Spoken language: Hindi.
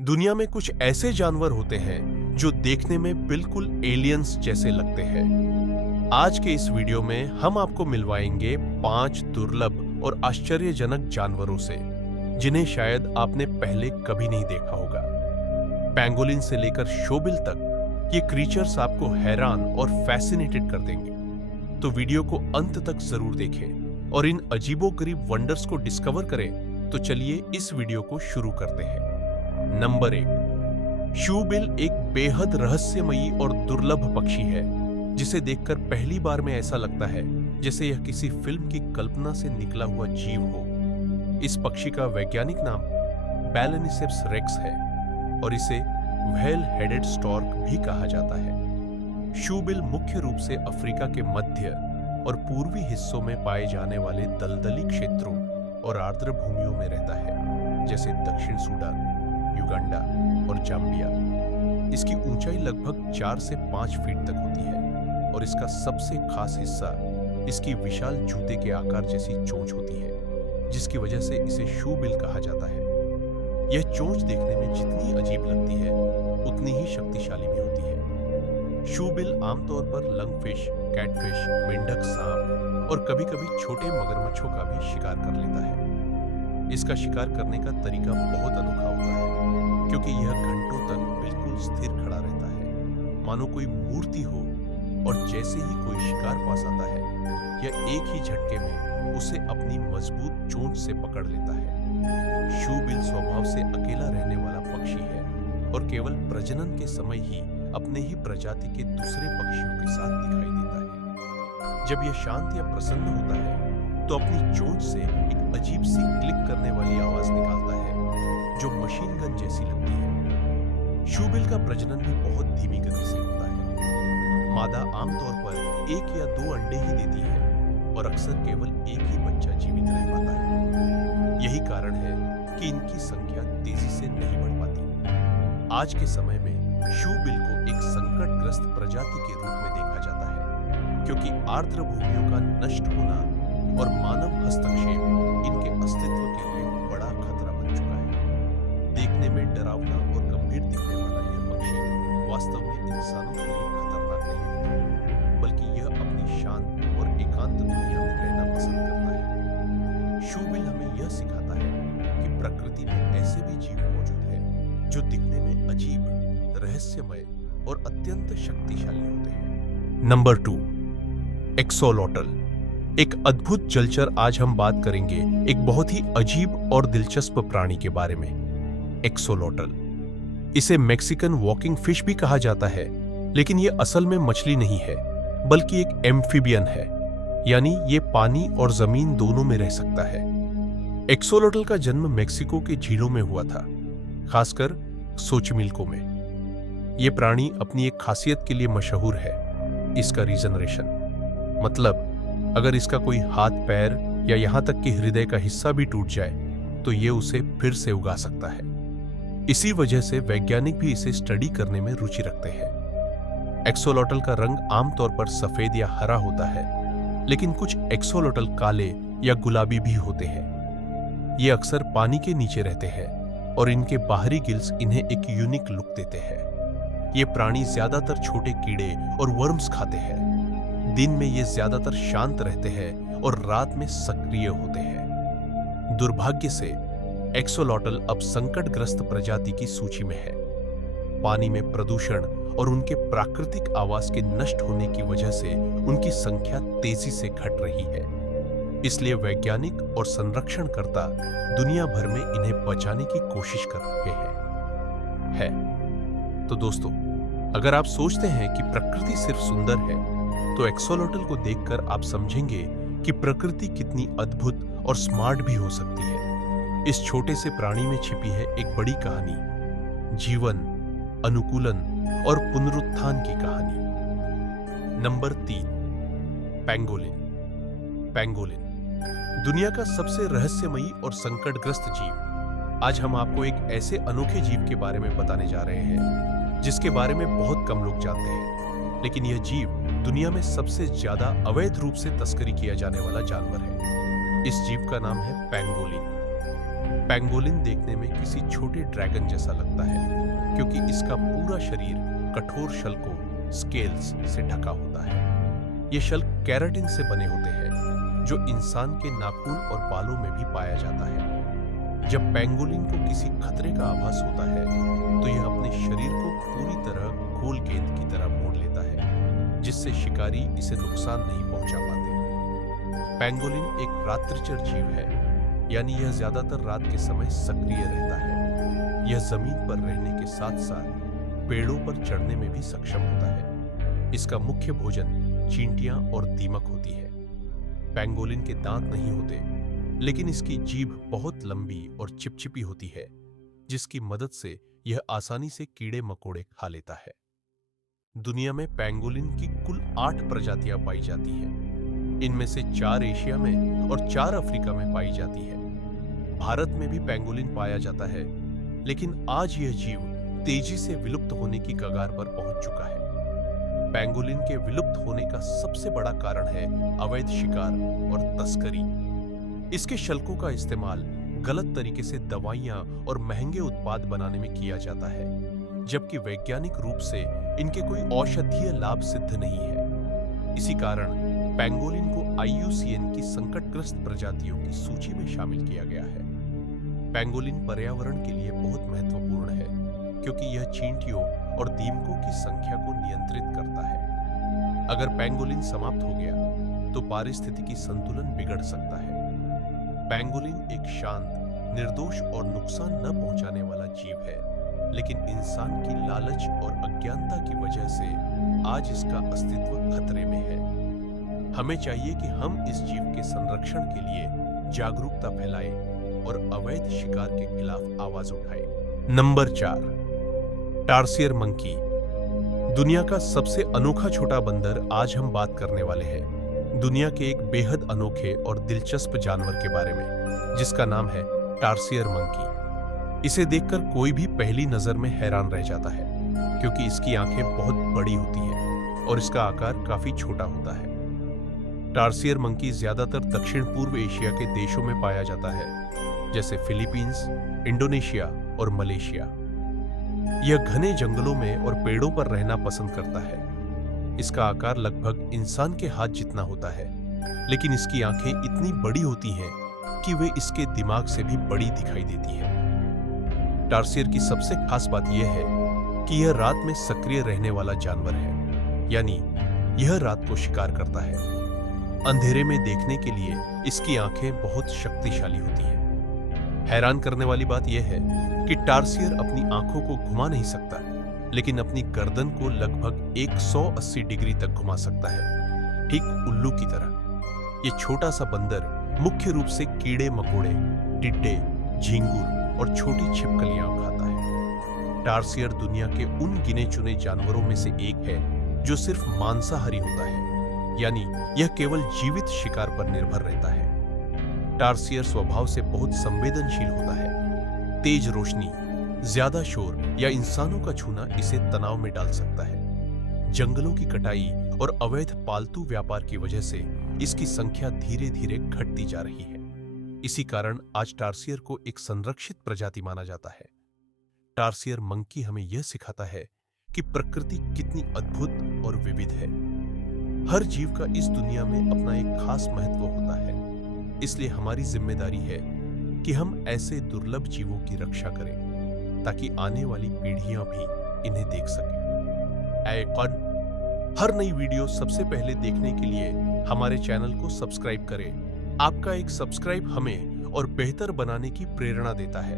दुनिया में कुछ ऐसे जानवर होते हैं जो देखने में बिल्कुल एलियंस जैसे लगते हैं। आज के इस वीडियो में हम आपको मिलवाएंगे 5 दुर्लभ और आश्चर्यजनक जानवरों से जिन्हें शायद आपने पहले कभी नहीं देखा होगा। पैंगोलिन से लेकर शोबिल तक ये क्रीचर्स आपको हैरान और फैसिनेटेड कर देंगे। तो वीडियो को अंत तक जरूर देखें और इन अजीबोगरीब वंडर्स को डिस्कवर करें। तो चलिए इस वीडियो को शुरू करते हैं। नंबर 1, शूबिल एक बेहद रहस्यमयी और दुर्लभ पक्षी है जिसे देखकर पहली बार में ऐसा लगता है जैसे यह किसी फिल्म की कल्पना से निकला हुआ जीव हो। इस पक्षी का वैज्ञानिक नाम बैलेनिसेप्स रेक्स है और इसे व्हेल हेडेड स्टॉर्क भी कहा जाता है। शूबिल मुख्य रूप से अफ्रीका के मध्य और पूर्वी हिस्सों में पाए जाने वाले दलदली क्षेत्रों और आर्द्र भूमियों में रहता है, जैसे दक्षिण सूडान, युगांडा और जाम्बिया। इसकी ऊंचाई लगभग 4 से 5 फीट तक होती है और इसका सबसे खास हिस्सा इसकी विशाल जूते के आकार जैसी चोंच होती है, जिसकी वजह से इसे शूबिल कहा जाता है। यह चोंच देखने में जितनी अजीब लगती है उतनी ही शक्तिशाली भी होती है। शूबिल आमतौर पर लंगफिश, कैटफिश, मेंढक, सांप और कभी-कभी छोटे मगरमच्छों का भी शिकार कर लेता है। इसका शिकार करने का तरीका बहुत अनोखा होता है क्योंकि यह घंटों तक बिल्कुल स्थिर खड़ा रहता है, मानो कोई मूर्ति हो, और जैसे ही कोई शिकार पास आता है यह एक ही झटके में उसे अपनी मजबूत चोंच से पकड़ लेता है। शूबिल स्वभाव से अकेला रहने वाला पक्षी है और केवल प्रजनन के समय ही अपने ही प्रजाति के दूसरे पक्षियों के साथ दिखाई देता है। जब यह शांत या प्रसन्न होता है तो अपनी चोंच से एक अजीब सी क्लिक करने वाली आवाज निकालता है जो मशीन गन जैसी लगती है। शूबिल का प्रजनन भी बहुत धीमी गति से होता है। मादा आमतौर पर 1 या 2 अंडे ही देती है और अक्सर केवल एक ही बच्चा जीवित रह पाता है। यही कारण है कि इनकी संख्या तेजी से नहीं बढ़ पाती। आज के समय में शूबिल को एक संकटग्रस्त प्रजाति के रूप में देखा जाता है क्योंकि आर्द्र भूमियों का नष्ट होना और मानव हस्तक्षेप इनके अस्तित्व के लिए बड़ा खतरा बन चुका है। देखने में डरावना और गंभीर दिखने वाला यह पक्षी वास्तव में इंसानों के लिए खतरनाक नहीं होता, बल्कि यह अपनी शांत और एकांत दुनिया में रहना पसंद करता है। शूबिल हमें यह सिखाता है कि प्रकृति में ऐसे भी जीव मौजूद हैं जो दिखने में अजीब, रहस्यमय और अत्यंत शक्तिशाली होते हैं। Number 2, axolotl. एक अद्भुत जलचर। आज हम बात करेंगे एक बहुत ही अजीब और दिलचस्प प्राणी के बारे में, एक्सोलोटल। इसे मैक्सिकन वॉकिंग फिश भी कहा जाता है, लेकिन यह असल में मछली नहीं है बल्कि एक एम्फीबियन है, यानी ये पानी और जमीन दोनों में रह सकता है। एक्सोलोटल का जन्म मेक्सिको के झीलों में हुआ था, खासकर सोचिमिल्को में। यह प्राणी अपनी एक खासियत के लिए मशहूर है, इसका रीजनरेशन। मतलब अगर इसका कोई हाथ, पैर या यहां तक कि हृदय का हिस्सा भी टूट जाए तो ये उसे फिर से उगा सकता है। इसी वजह से वैज्ञानिक भी इसे स्टडी करने में रुचि रखते हैं। एक्सोलोटल का रंग आमतौर पर सफेद या हरा होता है, लेकिन कुछ एक्सोलोटल काले या गुलाबी भी होते हैं। ये अक्सर पानी के नीचे रहते हैं और इनके बाहरी गिल्स इन्हें एक यूनिक लुक देते हैं। ये प्राणी ज्यादातर छोटे कीड़े और वर्म्स खाते हैं। दिन में ये ज्यादातर शांत रहते हैं और रात में सक्रिय होते हैं। दुर्भाग्य से एक्सोलोटल अब संकटग्रस्त प्रजाति की सूची में है। पानी में प्रदूषण और उनके प्राकृतिक आवास के नष्ट होने की वजह से उनकी संख्या तेजी से घट रही है। इसलिए वैज्ञानिक और संरक्षणकर्ता दुनिया भर में इन्हें बचाने की कोशिश कर रहे हैं। तो दोस्तों, अगर आप सोचते हैं कि प्रकृति सिर्फ सुंदर है, तो एक्सोलोटल को देखकर आप समझेंगे कि प्रकृति कितनी अद्भुत और स्मार्ट भी हो सकती है। इस छोटे से प्राणी में छिपी है एक बड़ी कहानी, जीवन, अनुकूलन और पुनरुत्थान की कहानी। Number 3, pangolin. पैंगोलिन दुनिया का सबसे रहस्यमयी और संकटग्रस्त जीव। आज हम आपको एक ऐसे अनोखे जीव के बारे में बताने जा रहे हैं जिसके बारे में बहुत कम लोग जानते हैं, लेकिन यह जीव दुनिया में सबसे ज्यादा अवैध रूप से तस्करी किया जाने वाला जानवर है। इस जीव का नाम है पैंगोलिन। पेंगोलिन देखने में किसी छोटे ड्रैगन जैसा लगता है क्योंकि इसका पूरा शरीर कठोर शल्कों स्केल्स से ढका होता है। ये शल्क केराटिन से बने होते हैं जो इंसान के नाखून और बालों में भी पाया जाता है। जब पेंगोलिन को किसी खतरे का आभास होता है तो यह अपने शरीर को पूरी तरह गोल गेंद की तरह मोड़ लेता है, जिससे शिकारी इसे नुकसान नहीं पहुंचा पाते। पेंगोलिन एक रात्रिचर जीव है, यानी यह ज्यादातर रात के समय सक्रिय रहता है। यह जमीन पर रहने के साथ साथ पेड़ों पर चढ़ने में भी सक्षम होता है। इसका मुख्य भोजन चींटियां और दीमक होती है। पेंगोलिन के दांत नहीं होते, लेकिन इसकी जीभ बहुत लंबी और चिपचिपी होती है, जिसकी मदद से यह आसानी से कीड़े मकोड़े खा लेता है। दुनिया में पेंगोलिन की कुल 8 प्रजातियां पाई जाती हैं। इनमें से 4 एशिया में और 4 अफ्रीका में पाई जाती है। भारत में भी पेंगोलिन पाया जाता है, लेकिन आज यह जीव तेजी से विलुप्त होने की कगार पर पहुंच चुका है। पेंगोलिन के विलुप्त होने का सबसे बड़ा कारण है अवैध शिकार और तस्करी। इसके शल्कों का इस्तेमाल गलत तरीके से दवाइयां और महंगे उत्पाद बनाने में किया जाता है, जबकि वैज्ञानिक रूप से इनके कोई औषधीय लाभ सिद्ध नहीं है। इसी कारण पेंगोलिन को IUCN की संकटग्रस्त प्रजातियों की सूची में शामिल किया गया है। पेंगोलिन पर्यावरण के लिए बहुत महत्वपूर्ण है क्योंकि यह चींटियों और दीमकों की संख्या को नियंत्रित करता है। अगर पेंगोलिन समाप्त हो गया तो पारिस्थितिकी संतुलन बिगड़ सकता है। पेंगोलिन एक शांत, निर्दोष और नुकसान न पहुंचाने वाला जीव है, लेकिन इंसान की लालच और अज्ञानता की वजह से आज इसका अस्तित्व खतरे में है। हमें चाहिए कि हम इस जीव के संरक्षण के लिए जागरूकता फैलाएं और अवैध शिकार के खिलाफ आवाज उठाएं। Number 4, tarsier monkey. दुनिया का सबसे अनोखा छोटा बंदर आज हम बात करने वाले हैं। दुनिया के एक बेहद अनोखे और दिलचस्प जानवर के बारे में, जिसका नाम है टार्सियर मंकी। इसे देखकर कोई भी पहली नजर में हैरान रह जाता है क्योंकि इसकी आंखें बहुत बड़ी होती हैं और इसका आकार काफी छोटा होता है। टार्सियर मंकी ज्यादातर दक्षिण पूर्व एशिया के देशों में पाया जाता है, जैसे फिलीपींस, इंडोनेशिया और मलेशिया। यह घने जंगलों में और पेड़ों पर रहना पसंद करता है। इसका आकार लगभग इंसान के हाथ जितना होता है, लेकिन इसकी आंखें इतनी बड़ी होती हैं कि वे इसके दिमाग से भी बड़ी दिखाई देती हैं। टार्सियर की सबसे खास बात यह है कि यह रात में सक्रिय रहने वाला जानवर है, यानी यह रात को शिकार करता है। अंधेरे में देखने के लिए इसकी आंखें बहुत शक्तिशाली होती हैं। हैरान करने वाली बात यह है कि टार्सियर अपनी आंखों को घुमा नहीं सकता, लेकिन अपनी गर्दन को लगभग 180 डिग्री तक घुमा सकता है, ठीक उल्लू की तरह। ये छोटा सा बंदर मुख्य रूप से कीड़े मकोड़े, टिड्डे, झींगुर और छोटी छिपकलियां खाता है। टार्सियर दुनिया के उन गिने चुने जानवरों में से एक है जो सिर्फ मांसाहारी होता है, यानी यह केवल जीवित शिकार पर निर्भर रहता है। टार्सियर स्वभाव से बहुत संवेदनशील होता है। तेज रोशनी, ज्यादा शोर या इंसानों का छूना इसे तनाव में डाल सकता है। जंगलों की कटाई और अवैध पालतू व्यापार की वजह से इसकी संख्या धीरे धीरे घटती जा रही है। इसी कारण आज टार्सियर को एक संरक्षित प्रजाति माना जाता है। टार्सियर मंकी हमें यह सिखाता है कि प्रकृति कितनी अद्भुत और विविध है। हर जीव का इस दुनिया में अपना एक खास महत्व होता है, इसलिए हमारी जिम्मेदारी है कि हम ऐसे दुर्लभ जीवों की रक्षा करें ताकि आने वाली पीढ़ियां भी इन्हें देख सकें। हर नई वीडियो सबसे पहले देखने के लिए हमारे चैनल को सब्सक्राइब करें। आपका एक सब्सक्राइब हमें और बेहतर बनाने की प्रेरणा देता है।